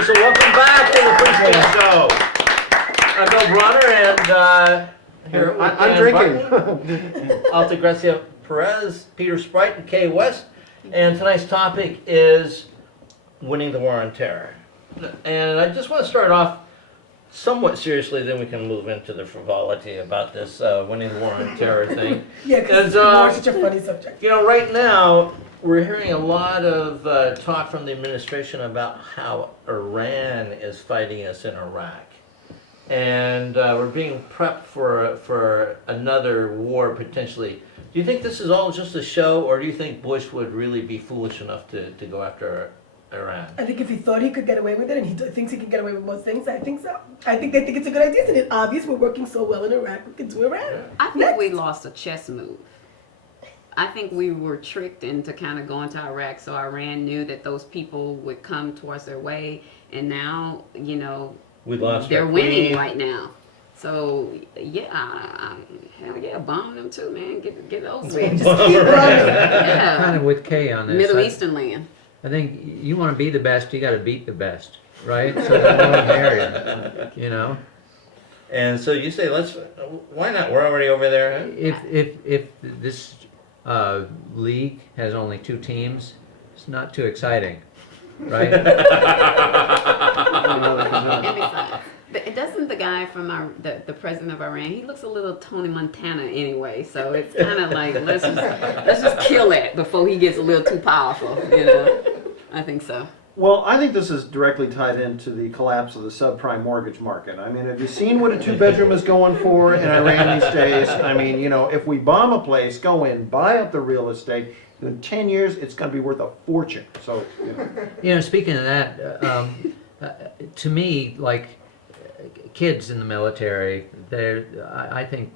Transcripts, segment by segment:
So welcome back to the Free Speech Show. I'm Bill Bronner, and here with I'm drinking. drinking. Altagracia Perez, Peter Spruyt, and Kay West. And tonight's topic is winning the war on terror. And I just want to start off somewhat seriously, then we can move into the frivolity about this winning the war on terror thing. Yeah, because it's such a funny subject. You know, right now, we're hearing a lot of talk from the administration about how Iran is fighting us in Iraq. And we're being prepped for another war potentially. Do you think this is all just a show, or do you think Bush would really be foolish enough to go after Iran? I think if he thought he could get away with it, and he thinks he can get away with most things, I think so. I think they think it's a good idea. Isn't it obvious we're working so well in Iraq, we can do Iran? Yeah. I think we lost a chess move. I think we were tricked into kind of going to Iraq, so Iran knew that those people would come towards their way, and now, you know, We lost they're our winning queen. right now. So yeah, hell yeah, bomb them too, man. Get those with. Just keep running. Yeah. Kind of with Kay on this. Middle Eastern land. I think you want to be the best, you got to beat the best, right? So that no one marry you know. And so you say, why not? We're already over there. Huh? If this league has only 2 teams, it's not too exciting, right? And besides, doesn't the guy from the president of Iran, he looks a little Tony Montana anyway, so it's kind of like let's just kill it before he gets a little too powerful, you know. I think so. Well, I think this is directly tied into the collapse of the subprime mortgage market. I mean, have you seen what a 2-bedroom is going for in Iran these days? I mean, you know, if we bomb a place, go in, buy up the real estate, in 10 years, it's going to be worth a fortune. So, you know. You know, speaking of that, to me, like kids in the military, I think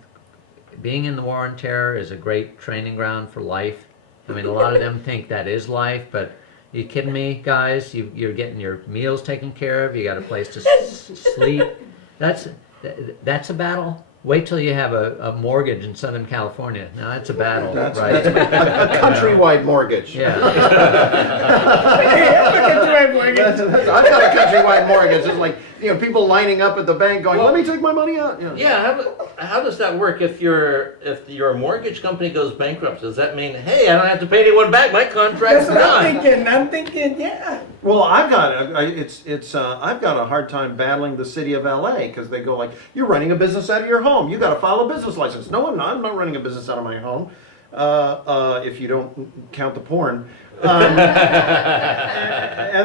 being in the war on terror is a great training ground for life. I mean, a lot of them think that is life, but you kidding me, guys? You're getting your meals taken care of. You got a place to sleep. That's a battle. Wait till you have a mortgage in Southern California. Now that's a battle, right? That's a countrywide mortgage. Yeah. I've got a countrywide mortgage. It's like, you know, people lining up at the bank going, let me take my money out. You know. Yeah, how does that work if your mortgage company goes bankrupt? Does that mean, hey, I don't have to pay anyone back, my contract's That's what done? I'm thinking, yeah. Well, I've got a hard time battling the city of LA because they go like, you're running a business out of your home. You got to file a business license. No, I'm not. I'm not running a business out of my home. If you don't count the porn. And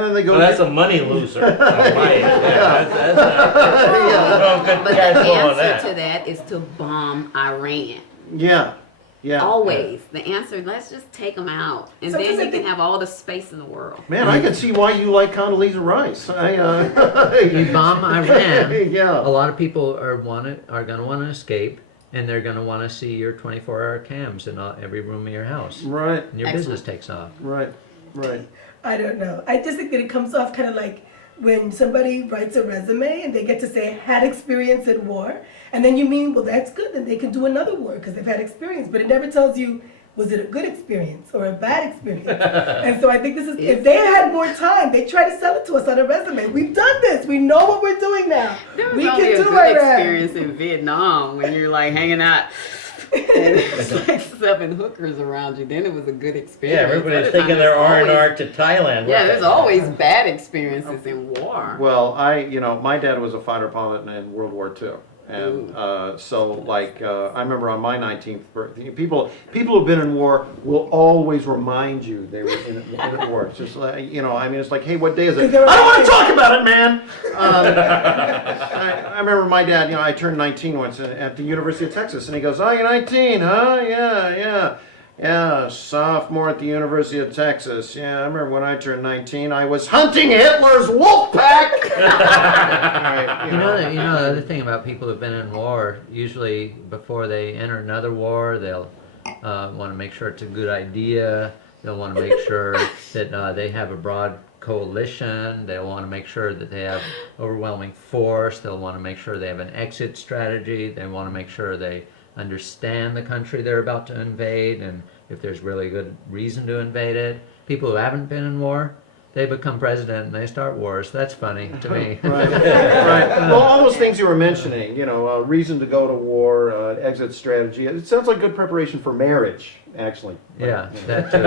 then they go. Well, that's a money loser. That's Yeah. But the answer to that is to bomb Iran. Yeah. Yeah. Always. The answer, let's just take them out. And So then does you it can think- have all the space in the world. Man, I can see why you like Condoleezza Rice. You bomb Iran. Yeah. A lot of people are going to want to escape, and they're going to want to see your 24-hour cams in every room of your house, Right. and your business takes off. Right. Right. I don't know. I just think that it comes off kind of like when somebody writes a resume and they get to say, had experience in war. And then you mean, well, that's good. Then they can do another war because they've had experience. But it never tells you, was it a good experience or a bad experience? And so I think this is, if they had more time, they try to sell it to us on a resume. We've done this. We know what we're doing now. There was We only can a do good Iran. experience in Vietnam when you're like hanging out and it's like 7 hookers around you. Then it was a good experience. Yeah, everybody's Other times taking their it's always- R&R to Thailand. Yeah, there's always bad experiences in war. Well, my dad was a fighter pilot in World War II. And so, like, I remember on my 19th birthday, people who've been in war will always remind you they were in war. It's just like, you know, I mean, it's like, hey, what day is it? I don't want to talk about it, man! I remember my dad, you know, I turned 19 once at the University of Texas, and he goes, oh, you're 19, huh? Yeah, sophomore at the University of Texas. Yeah, I remember when I turned 19, I was hunting Hitler's wolf pack! Right, You know, the other thing about people who've been in war, usually before they enter another war, they'll want to make sure it's a good idea. They'll want to make sure that they have a broad coalition. They'll want to make sure that they have overwhelming force. They'll want to make sure they have an exit strategy. They want to make sure they understand the country they're about to invade, and if there's really good reason to invade it. People who haven't been in war, they become president and they start wars. That's funny to me. Right, right. Well, all those things you were mentioning, reason to go to war, exit strategy. It sounds like good preparation for marriage, actually. Yeah, that too.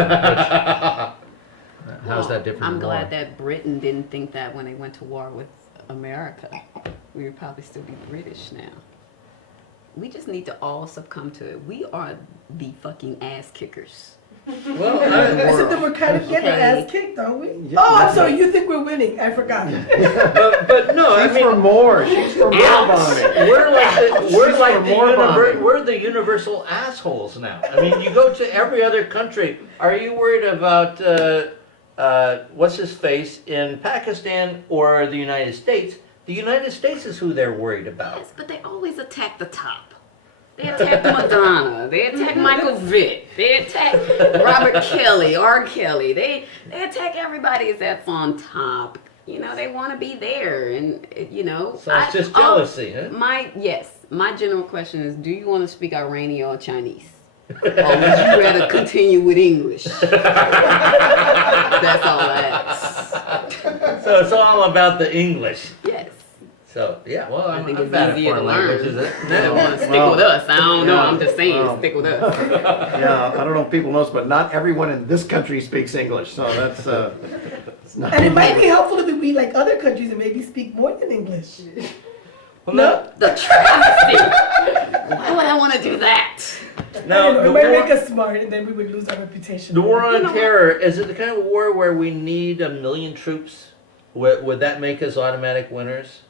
How's that different? I'm from war? glad that Britain didn't think that when they went to war with America. We would probably still be British now. We just need to all succumb to it. We are the fucking ass kickers. Well, Except that we're kind of getting our ass kicked, aren't we? Yeah. Oh, I'm sorry. You think we're winning? I forgot. but no, I She's mean, for more. She's for more bombing. we're the universal assholes now. I mean, you go to every other country. Are you worried about what's his face in Pakistan or the United States? The United States is who they're worried about. Yes, but they always attack the top. They attack Madonna. They attack Michael Vick. They attack Robert Kelly, R. Kelly. They attack everybody that's on top. They want to be there, and So it's just jealousy, huh? My general question is: do you want to speak Iranian or Chinese, or would you rather continue with English? That's all I ask. So it's all about the English. Yes. So yeah, well, I think I'm it's bad at easier to foreign learn. languages. They don't want to stick with us. I don't know. I'm just saying, Well, stick with us. Yeah, I don't know if people know this, but not everyone in this country speaks English, so that's it's not. And it might be helpful if we, like other countries, and maybe speak more than English. Well, The travesty. Why would I want to do that? I now, don't know, the it might war, make us smart, and then we would lose our reputation. the war You on know terror, is it the kind of war where we need 1 million troops? Would that make us automatic winners?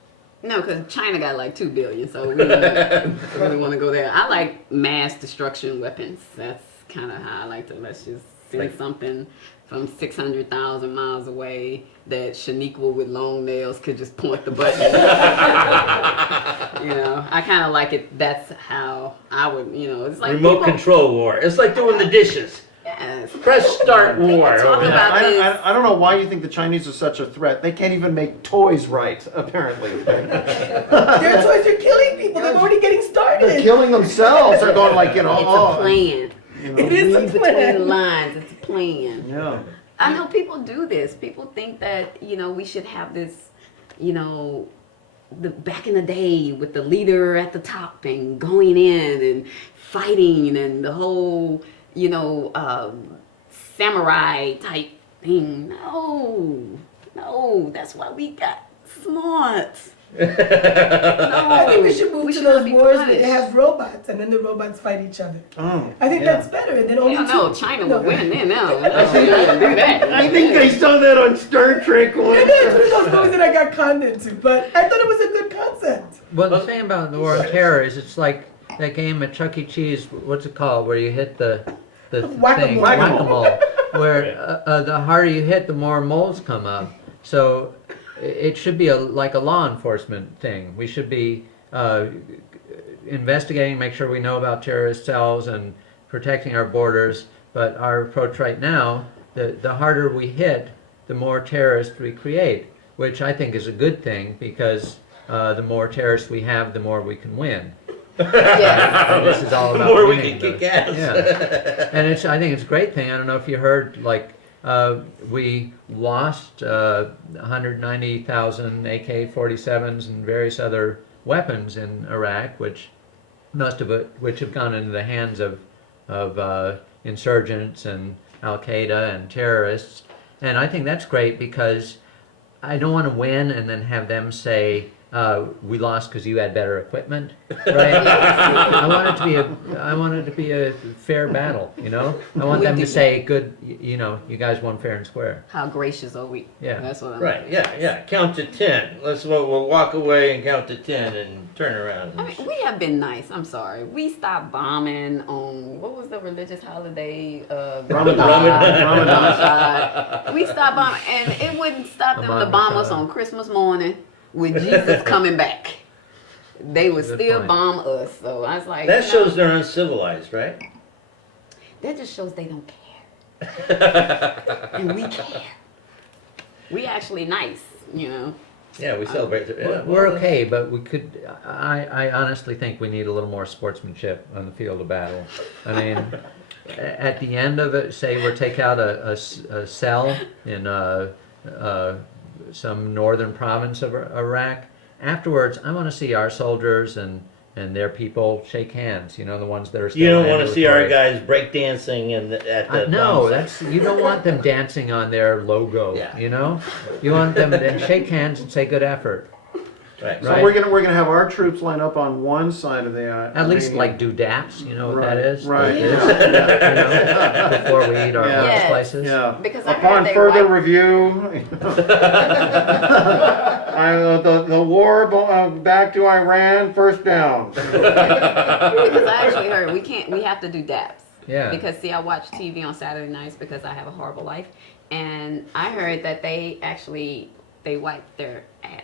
No, because China got like 2 billion, so we don't really want to go there. I like mass destruction weapons. That's kind of how I like to. Let's just send something from 600,000 miles away that Shaniqua with long nails could just point the button. I kind of like it. That's how I would, it's like Remote people, control war. It's like doing the dishes. Yes. Press start war. talk about I don't know why you think the Chinese are such a threat. They can't even make toys right, apparently. Their toys are killing people. They're already getting started. They're killing themselves. They're going like, It's a plan. It is a Read between the plan. lines. It's a plan. Yeah. I know people do this. People think that, we should have this, the back in the day with the leader at the top and going in and fighting and the whole, samurai type thing. No, that's why we got smart. I think we should move to those be wars where punished. they have robots, and then the robots fight each other. Oh, I think yeah. that's better. And then only Hell no, two. China No. would win then. No, do that. I think they saw that on Star Trek once. It is one of those movies that I got conned into, but I thought it was a good concept. Well, the thing about the war on terror is it's like that game at Chuck E. Cheese. What's it called? Where you hit the Whack-a-mole. thing, Whack-a-mole. whack-a-mole, where the harder you hit, the more moles come up. So it should be like a law enforcement thing. We should be investigating, make sure we know about terrorist cells and protecting our borders. But our approach right now, the harder we hit, the more terrorists we create, which I think is a good thing because the more terrorists we have, the more we can win. Yes. And this is all The about more we winning can kick the- ass. Yeah, and I think it's a great thing. I don't know if you heard, we lost 190,000 AK-47s and various other weapons in Iraq, which have gone into the hands of insurgents and Al Qaeda and terrorists. And I think that's great because I don't want to win and then have them say, we lost because you had better equipment, right? I want it to be a fair battle, I want them to say, good, you guys won fair and square. How gracious are we? Yeah. That's what I'm Right, yeah. Count to 10. We'll walk away and count to 10 and turn around. I mean, we have been nice. I'm sorry. We stopped bombing on, what was the religious holiday? Ramadan. We stopped bombing, and it wouldn't stop them to bomb us on Christmas morning with Jesus coming back. They would Good still point. bomb us. So I was like, That shows they're uncivilized, right? that just shows they don't care. And we care. We actually nice, Yeah, we celebrate. We're okay, but we could. I honestly think we need a little more sportsmanship on the field of battle. I mean, at the end of it, say we take out a cell in some northern province of Iraq. Afterwards, I want to see our soldiers and their people shake hands. You know, the ones that are still You don't want to see our ambulatory. guys breakdancing at the No, bomb site. you don't want them dancing on their logo. Yeah. You know, you want them to shake hands and say good effort. Right. So Right. we're gonna have our troops line up on one side of the At least Iranian- like do daps. You know what that Right, is? right. Like this, you know, before we eat our Yeah. lunch Yes. slices. Yeah. Because I heard Upon they further wipe- review, the war back to Iran, first down. Because I actually heard we have to do daps. Yeah. Because see, I watch TV on Saturday nights because I have a horrible life, and I heard that they wipe their ass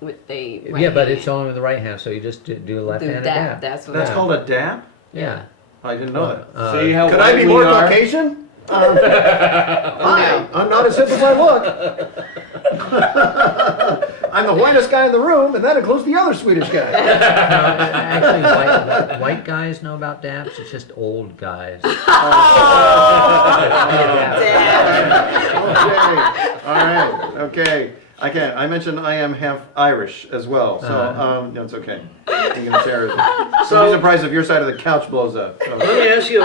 with the right Yeah, but hand. it's only with the right hand, so you just do a do left-handed dap. dap. That's what. That's I- called a dap? Yeah. I didn't know that. See how Could I white be we more are? Caucasian? Hi, I'm not as hip as I look. I'm the whitest guy in the room, and that includes the other Swedish guy. Actually, white guys know about daps. It's just old guys. Okay, all right, okay. I mentioned I am half Irish as well, so no, it's okay. Thinking of terrorism. So be surprised if your side of the couch blows up. So. Let me ask you: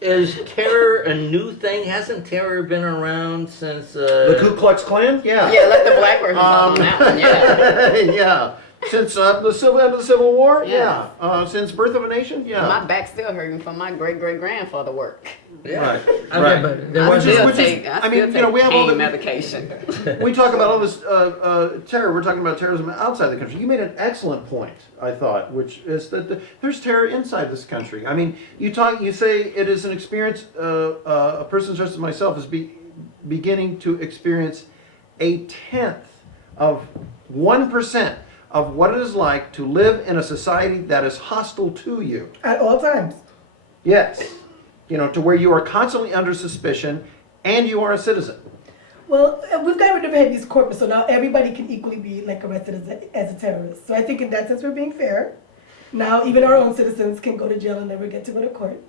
Is terror a new thing? Hasn't terror been around since? The Ku Klux Klan? Yeah. Yeah, let the black person talk on that one. Yeah. Yeah. Since the Civil War? Yeah. Since Birth of a Nation? Yeah. My back's still hurting from my great grandfather work. Right. Okay, Right. but there I was still which is- take, I mean, still we take have all pain the- medication. We talk about all this terror. We're talking about terrorism outside the country. You made an excellent point, I thought, which is that there's terror inside this country. I mean, you say it is an experience. A person such as myself is beginning to experience 1/10 of 1% of what it is like to live in a society that is hostile to you. At all times. Yes, to where you are constantly under suspicion, and you are a citizen. Well, we've got rid of habeas corpus, so now everybody can equally be like arrested as a terrorist. So I think in that sense we're being fair. Now even our own citizens can go to jail and never get to go to court.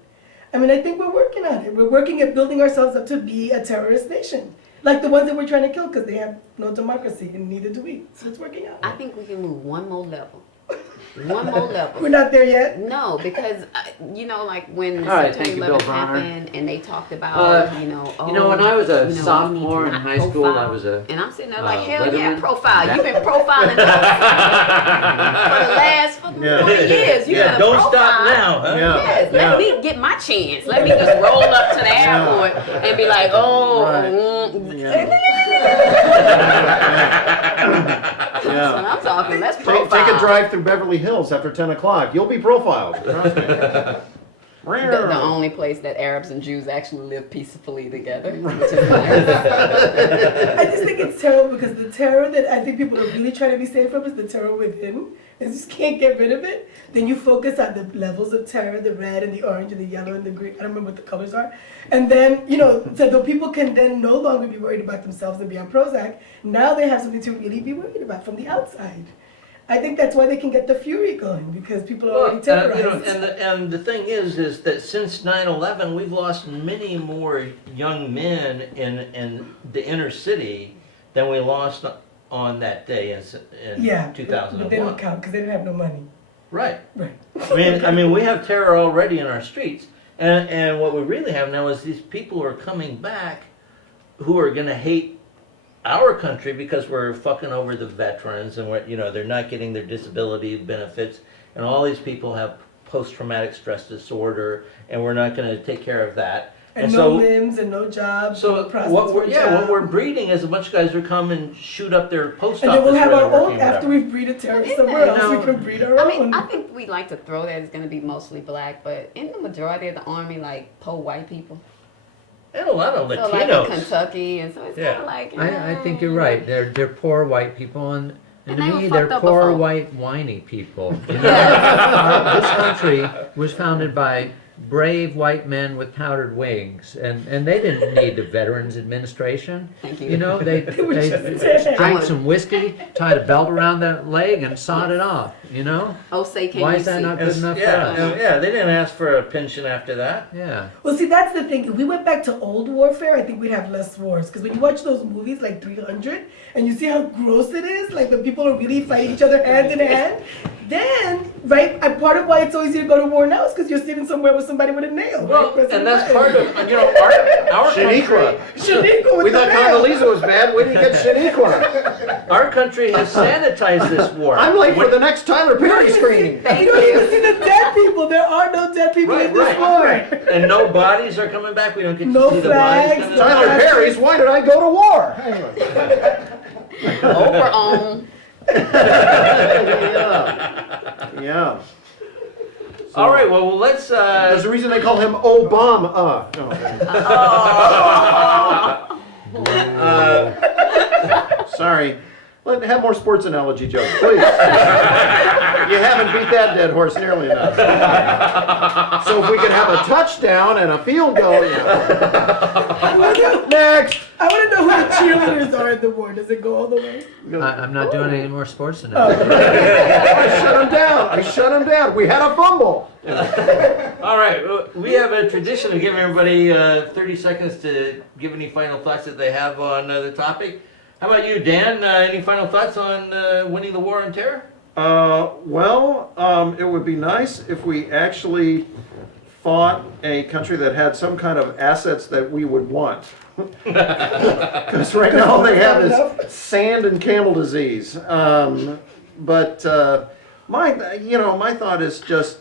I mean, I think we're working on it. We're working at building ourselves up to be a terrorist nation. Like the ones that we're trying to kill because they have no democracy, and neither do we. So it's working out. I think we can move one more level. One more level. We're not there yet. No, because like when All right, September thank you, Bill 11th Bronner. happened, and they talked about, when I was a sophomore in not high school, profile. I was a And I'm sitting there like, hell weatherman. yeah, profile. You've been profiling us for the last 40 years. You've Yeah. been Don't profiled. stop now, huh? Yeah. Yes, Yeah. let me get my chance. Let me just roll up to the airport and be like, oh, Right. that's Yeah. what I'm talking. Let's Take profile. a drive through Beverly Hills after 10 o'clock. You'll be profiled. Trust me. The only place that Arabs and Jews actually live peacefully together, which is nice. I just think it's terrible because the terror that I think people are really trying to be safe from is the terror within. And just can't get rid of it. Then you focus on the levels of terror, the red and the orange and the yellow and the green. I don't remember what the colors are. And then, so the people can then no longer be worried about themselves and be on Prozac. Now they have something to really be worried about from the outside. I think that's why they can get the fury going, because people are already terrorized. And the thing is that since 9/11, we've lost many more young men in the inner city than we lost on that day in Yeah, 2001. but they don't count because they didn't have no money. Right. Right. I mean, we have terror already in our streets, and what we really have now is these people who are coming back, who are going to hate our country because we're fucking over the veterans, and they're not getting their disability benefits, and all these people have post-traumatic stress disorder, and we're not going to take care of that. And no limbs and no jobs. So no prospects what for a job. we're breeding is a bunch of guys who come and shoot up their post And office. then we'll have where our they're own, working, after whatever. we've breeded terrorists Isn't somewhere that- else, we No. can breed our I own. mean, I think we like to throw that it's going to be mostly black, but in the majority of the army, like, white people. And a lot of So, like in Latinos. Kentucky, and so it's Yeah. kind of like. I think you're right. They're poor white people, and And to they were me, fucked they're up poor before. white whiny people. Yeah. This country was founded by brave white men with powdered wigs, and they didn't need the Veterans Administration. Thank you. You know, they just- drank some whiskey, tied a belt around their leg, and sawed it off. You know, Oh, say can why you is that see? not good enough for Yeah, us? yeah, they didn't ask for a pension after that. Yeah. Well, see, that's the thing. If we went back to old warfare, I think we'd have less wars. Because when you watch those movies like 300 and you see how gross it is, like the people are really fighting each other hand in hand, then, right, and part of why it's so easy to go to war now is because you're sitting somewhere with somebody with a nail. Well, right? and that's part of, our country. Shaniqua. Shaniqua with We the thought nail. Condoleezza was bad. Where did you get Shaniqua? Our country has sanitized this war. I'm late for the next Tyler Perry screening. You don't even see the dead people. There are no dead people Right, in this right, war. right. And no bodies are coming back. We don't get No to see the flags, bodies coming Tyler back. Perry's. Why did I go to war? Anyway. Over on. Yeah. All right. Well, let's. There's a reason they call him Obama. Sorry. Have more sports analogy jokes, please. You haven't beat that dead horse nearly enough. So if we can have a touchdown and a field goal, next. I want to know who the cheerleaders are in the war. Does it go all the way? I'm not doing any more sports tonight. I shut him down. We had a fumble. All right. Well, we have a tradition of giving everybody 30 seconds to give any final thoughts that they have on the topic. How about you, Dan? Any final thoughts on winning the war on terror? It would be nice if we actually fought a country that had some kind of assets that we would want. Because right now all they have is sand and camel disease. My thought is just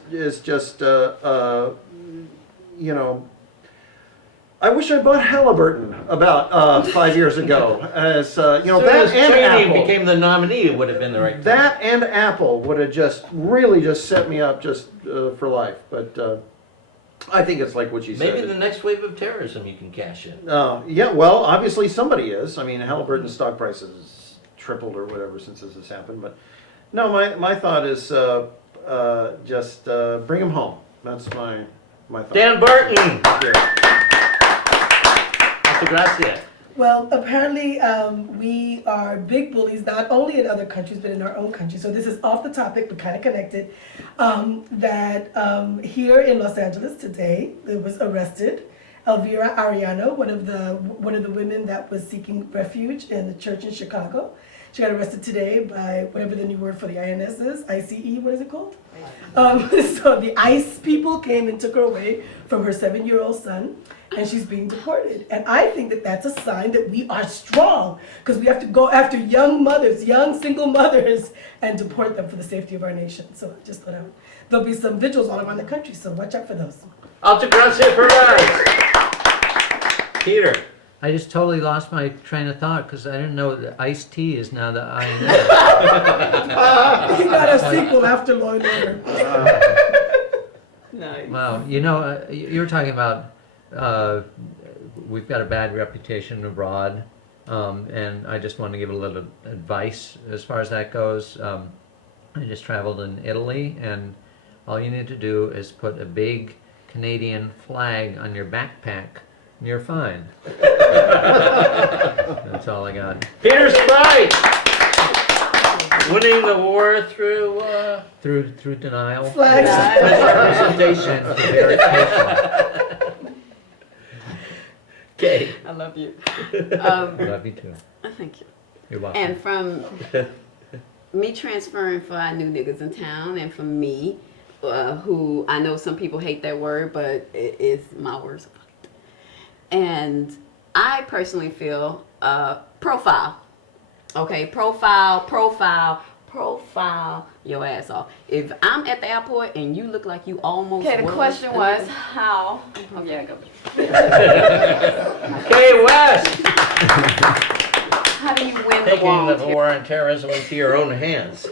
I wish I bought Halliburton about 5 years ago. As Soon that as and Cheney Apple. became the nominee, it would have been the right time. That and Apple would have just really set me up for life. But I think it's like what you said. Maybe the next wave of terrorism you can cash in. Yeah, well, obviously somebody is. I mean, Halliburton's stock price has tripled or whatever since this has happened. But no, my thought is just bring them home. That's my thought. Dan Barton. Yeah. Altagracia. Well, apparently we are big bullies, not only in other countries, but in our own country. So this is off the topic, but kind of connected. Here in Los Angeles today, it was arrested. Elvira Arellano, one of the women that was seeking refuge in the church in Chicago. She got arrested today by whatever the new word for the INS is, ICE, what is it called? So the ICE people came and took her away from her 7-year-old son, and she's being deported. And I think that that's a sign that we are strong, because we have to go after young mothers, young single mothers, and deport them for the safety of our nation. So I just thought there'll be some vigils all around the country, so watch out for those. Altagracia Perez. Peter. I just totally lost my train of thought because I didn't know that iced tea is now the INS. You got a sequel after Law and Order. Nice. Wow, you were talking about we've got a bad reputation abroad, and I just want to give a little advice as far as that goes. I just traveled in Italy, and all you need to do is put a big Canadian flag on your backpack, and you're fine. That's all I got. Peter Spruyt. Winning the war through Through denial Flags. misrepresentation. and prevarication. Okay. I love you. Love you too. Thank you. You're welcome. And from me transferring for our new niggas in town, and from me, who I know some people hate that word, but it is my words. And I personally feel profile. Okay, profile your ass off. If I'm at the airport and you look like you almost Okay, the question was how. Oh, yeah, go. Okay, West. How do you win the Taking war? the war on terrorism into your own hands.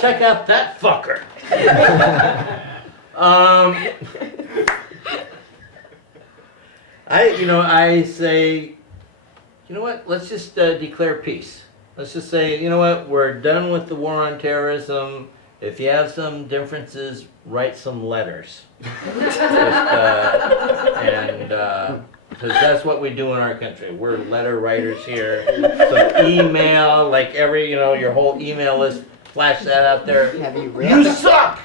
Check out that fucker. I say, you know what? Let's just declare peace. Let's just say, you know what? We're done with the war on terrorism. If you have some differences, write some letters. Just, because that's what we do in our country. We're letter writers here. Some email, like your whole email list, flash that out there. Have you read? You suck!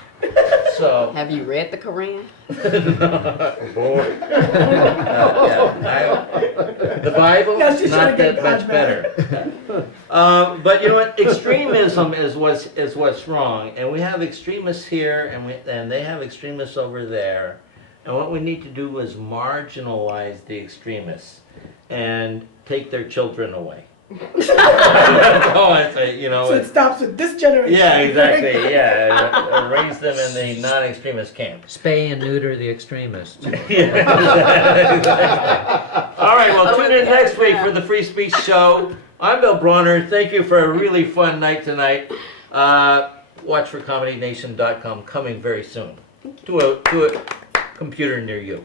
So. Have you read the Quran? Boy. The Bible, No, she's trying not to get that much God better. But you know what? Extremism is what's wrong, and we have extremists here, and they have extremists over there. And what we need to do is marginalize the extremists and take their children away. That's all I say, So it stops with this generation. Yeah, exactly. Yeah, raise them in the non-extremist camp. Spay and neuter the extremists. Yeah, exactly. All right, well, tune in next week for the Free Speech Show. I'm Bill Bronner. Thank you for a really fun night tonight. Watch for ComedyNation.com coming very soon to a computer near you.